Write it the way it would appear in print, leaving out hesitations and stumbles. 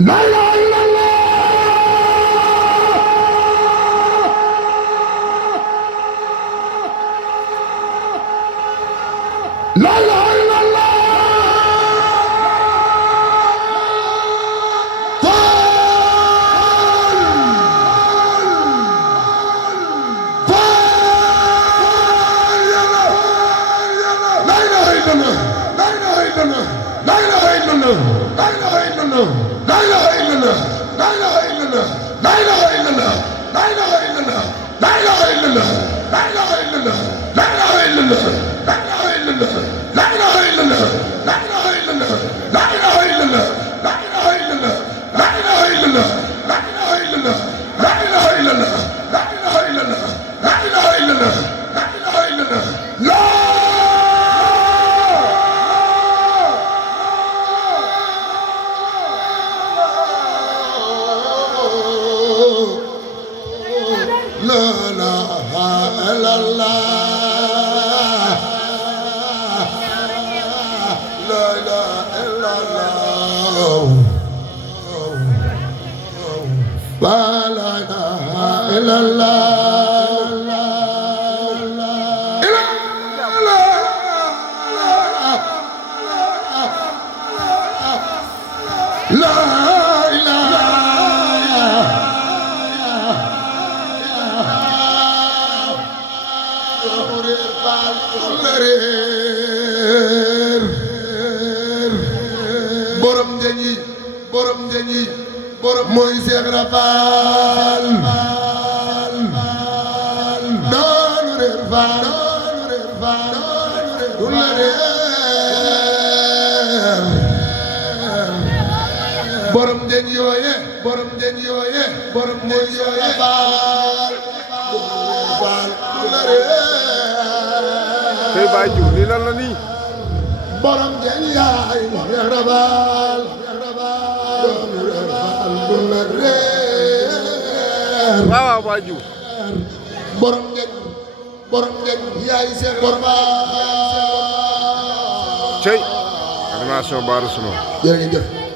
La ilaha illallah. La ilaha illallah. borom mooy Seex Ibra Faal doonu réer faal du la réer borom njëñ yooye faal du la réer tey Baye Diouf lii lan la nii borom njëñ yaay Seex Ibra Faal waaw waaw Baye Diouf borom njëg yaay Seex Korba cey animation Baara Suma jërë ngeen jëf